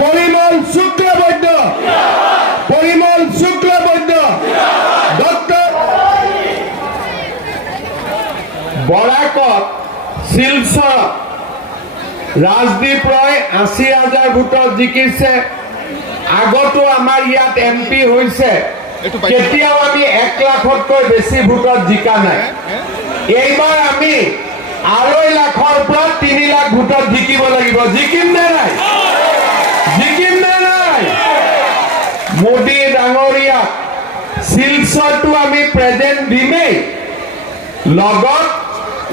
Parimal Shuklabaidya. Parimal Shuklabaidya. Doctor বৰাকত শিলচৰত ৰাজদীপ ৰয় আশী হাজাৰ ভোটত জিকিছে। আগতো আমাৰ ইয়াত এম পি হৈছে কেতিয়াও আমি এক লাখতকৈ বেছি ভোটত জিকা নাই। এইবাৰ আমি আঢ়ৈ লাখৰ পৰা তিনি লাখ ভোটত জিকিব লাগিব। জিকিম নে নাই জিকিম নে নাই মোদী ডাঙৰীয়া শিলচৰটো আমি প্ৰেজেণ্ট দিমেই। লগত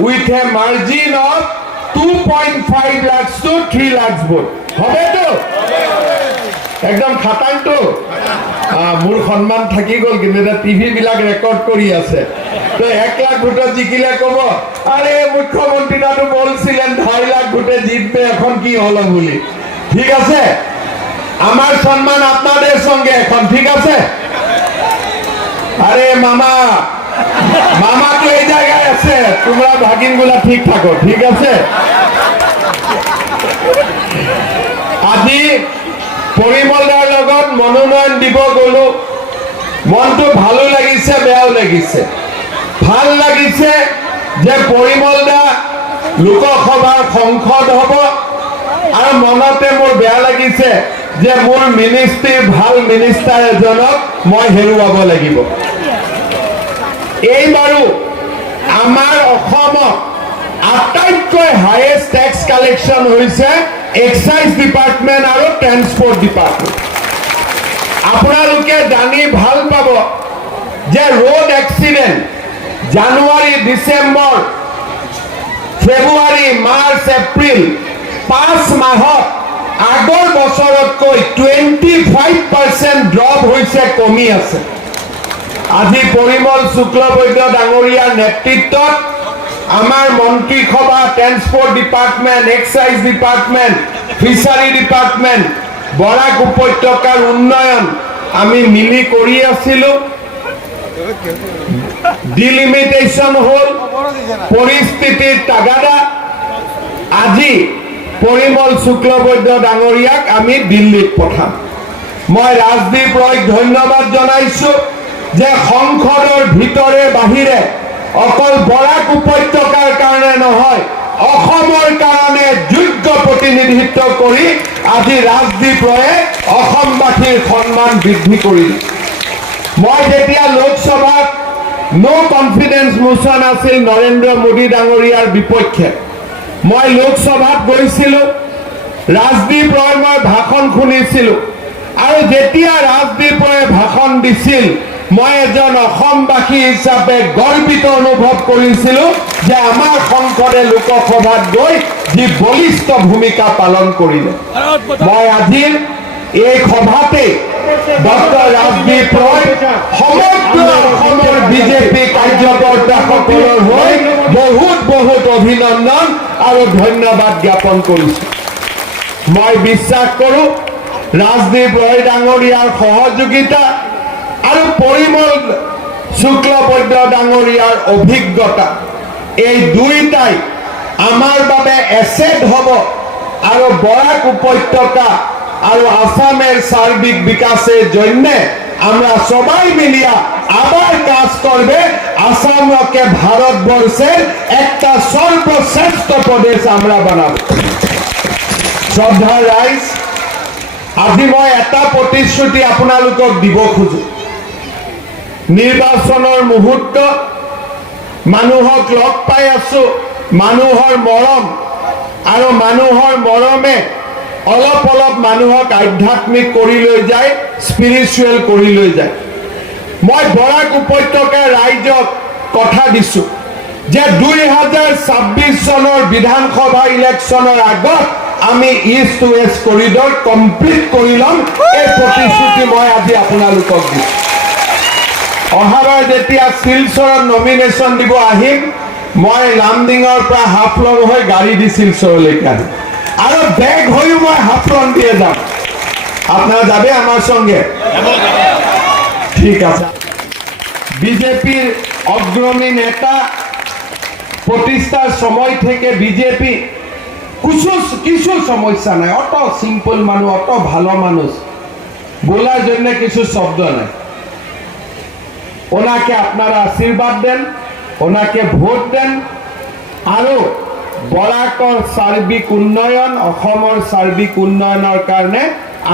with a margin of two point five lakhs two three lakhs vote হবেতো? একদম খাটাংটো। মোৰ সন্মান থাকি গ'ল, কিন্তু টিভি বিলাক ৰেকৰ্ড কৰি আছে। তো এক লাখ ভোটত জিকিলে ক'ব আরে মুখ্যমন্ত্রী তো বলছিলেন, ঢাই লাখ ভোটে জিতবে, এখন কি হলো বলি? ঠিক আছে? আমার সম্মান আপনাদের সঙ্গে এখন, ঠিক আছে? আরে মামা মামা তো এই জায়গায় আছে, তোমরা ভাগিনগুলা ঠিক থাকো, ঠিক আছে? আজি পৰিমলদাৰ লগত মনোনয়ন দিব গলো। মনটো ভালো লাগিছে, বেয়াও লাগিছে। ভালো লাগিছে যে পৰিমলদা লোকসভাৰ সংসদ হ'ব আৰু মনতে মোৰ বেয়া লাগিছে। যে মোৰ মিনিষ্ট্ৰীৰ ভালো মিনিষ্টাৰ এজনক মই হেৰুৱাব লাগিব। এইবাৰো আমাৰ অসমত আটাইতকৈ হায়েষ্ট টেক্স কালেকশ্যন হৈছে এক্সাইজ ডিপাৰ্টমেণ্ট আৰু ট্ৰেন্সপৰ্ট ডিপাৰ্টমেণ্ট আপোনালোকে জানি ভালো পাব যে road accident January, December, February, March, April পাঁচ মাহত আগৰ বছৰতকৈ টুৱেণ্টি ফাইভ পাৰ্চেণ্ট ড্ৰপ হৈছে, কমি আছে। আজি পৰিমল শুক্লবৈদ্য ডাঙৰীয়াৰ নেতৃত্বত আমাৰ মন্ত্ৰীসভা transport department excise department fishery department Barak উপত্যকাৰ উন্নয়ন আমি মিলি কৰি আছিলো। ডিলিমিটেশ্যন হ'ল, পৰিস্থিতিৰ তাগাদা। আজি পৰিমল শুক্লবৈদ্য ডাঙৰীয়াক আমি দিল্লীত পঠাম। মই ৰাজদীপ ৰয়ক ধন্যবাদ জনাইছো যে সংসদৰ ভিতৰে বাহিৰে অকল বৰাক উপত্যকাৰ কাৰণে নহয়, অসমৰ কাৰণে যোগ্য প্ৰতিনিধিত্ব কৰি আজি ৰাজদীপ ৰয়ে অসমবাসীৰ সন্মান বৃদ্ধি কৰিলে। মই যেতিয়া লোকসভাত ন' কনফিডেন্স মোচন আছিল নৰেন্দ্ৰ মোদী ডাঙৰীয়াৰ বিপক্ষে মই লোকসভাত গৈছিলো, ৰাজদীপ ৰয় মই ভাষণ শুনিছিলো আৰু যেতিয়া ৰাজদীপ ৰয়ে ভাষণ দিছিল, মই এজন অসমবাসী হিচাপে গৰ্বিত অনুভৱ কৰিছিলো যে আমাৰ সংসদে লোকসভাত গৈ যি বলিষ্ঠ ভূমিকা পালন কৰিলে। মই আজিৰ এই সভাতে ডক্টৰ ৰাজদীপ ৰয় সমগ্ৰ অসমৰ বিজেপি কাৰ্যকৰ্তাসকলৰ হৈ অভিনন্দন আৰু ধন্যবাদ জ্ঞাপন কৰিছো মই বিশ্বাস কৰো ৰাজদীপ ৰয় ডাঙৰীয়াৰ সহযোগিতা আৰু পৰিমল শুক্লবৈদ্য ডাঙৰীয়াৰ অভিজ্ঞতা, এই দুইটাই আমাৰ বাবে এছেট হ'ব আৰু বৰাক উপত্যকা আৰু আসামের সার্বিক বিকাশের জন্য আমরা সবাই মিলিয়া আবার কাজ করবে আসামকে ভারতবর্ষের একটা সর্বশ্রেষ্ঠ প্রদেশ আমরা বানাবো। শ্ৰদ্ধা ৰাইজ আজি মই এটা প্ৰতিশ্ৰুতি আপোনালোকক দিব খোজো। নিৰ্বাচনৰ মুহূৰ্ত, মানুহক লগ পাই আছো, মানুহৰ মৰম আৰু মানুহৰ মৰমে অলপ অলপ মানুহক আধ্যাত্মিক কৰি লৈ যায় স্পিৰিচুৱেল কৰি লৈ যায়। মই বৰাক উপত্যকাৰ ৰাইজক কথা দিছো যে দুই হাজাৰ ছাব্বিছ চনৰ বিধানসভা ইলেকশ্যনৰ আগত আমি ইষ্ট ৱেষ্ট কৰিডৰ কমপ্লিট কৰি ল'ম। এই প্ৰতিশ্ৰুতি মই আজি আপোনালোকক দিছো। অহাবাৰ যেতিয়া শিলচৰত নমিনেশ্যন দিব আহিম, মই লামডিঙৰ পৰা হাফলং হৈ গাড়ী দি শিলচৰলৈকে আহিম। আৰু বেগ হৈও মই হাফলং দিয়ে যাম। আপনারা যাবে আমার সঙ্গে? ঠিক আছে। বিজেপির অগ্রণী নেতা প্রতিষ্ঠার সময় থেকে বিজেপি কিছু কিছু সমস্যা নাই অত সিম্পল মানুষ অত ভালো মানুষ। বলার জন্য কিছু শব্দ নাই। ওনাকে আপনারা আশীর্বাদ দেন, ওনাকে ভোট দেন। আৰু বৰাকৰ চাৰ্বিক উন্নয়ন অসমৰ চাৰ্বিক উন্নয়নৰ কাৰণে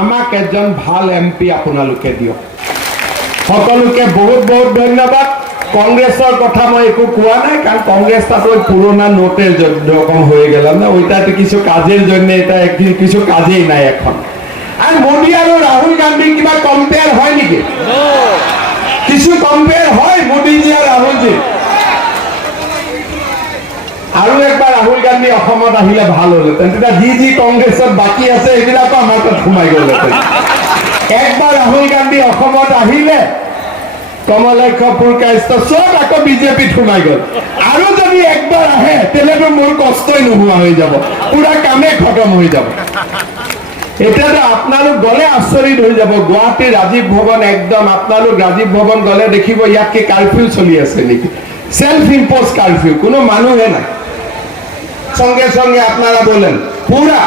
আমাক এজন ভালো এম পি আপোনালোকে দিয়ক। সকলোকে বহুত বহুত ধন্যবাদ। কংগ্রেসের কথা মই একো কোয়া নাই কারণ কংগ্রেস তাত ওই পুরোনা নোটের রকম হয়ে গেলাম না। ওইটাতে কিছু কাজের জন্য এটা কিছু কাজেই নাই এখন। আর মোদী আর রাহুল গান্ধী কিবা কম্পেয়ার হয় নেকি? কিছু কম্পেয়ার হয় মোদীজি আর রাহুলজি আৰু একবাৰ ৰাহুল গান্ধী অসমত আহিলে ভালো হ'লহেঁতেন। তেতিয়া যি যি কংগ্ৰেছত বাকী আছে সেইবিলাকো আমাৰ তাত সোমাই গ'লহেঁতেন। একবাৰ ৰাহুল গান্ধী অসমত আহিলে কমলাক্ষ পুৰকাস্ত চব আকৌ বিজেপিত সোমাই গ'ল। আৰু যদি একবাৰ আহে, তেনেহ'লে মোৰ কষ্টই নোহোৱা হৈ যাব। পুৰা কামে খতম হৈ যাব। এতিয়াতো আপোনালোক গ'লে আচৰিত হৈ যাব। গুৱাহাটী ৰাজীৱ ভৱন একদম, আপোনালোক ৰাজীৱ ভৱন গ'লে দেখিব ইয়াত কি কাৰফিউ চলি আছে নেকি। সেলফ ইম্পোজ কারফিউ কোনো মানুষে নাই। সঙ্গে সঙ্গে আপনারা বলেন, পুরা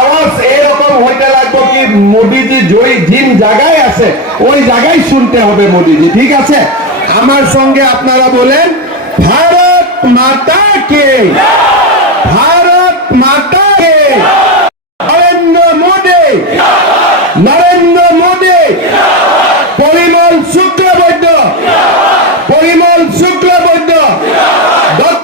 আওয়াজ এরকম হইতে লাগবে কি মোদিজি জয়ী জিন জায়গায় আছে, ওই জায়গায় শুনতে হবে মোদিজি, ঠিক আছে? আমার সঙ্গে আপনারা বলেন, ভারত মাতা কে? ভারত মাতা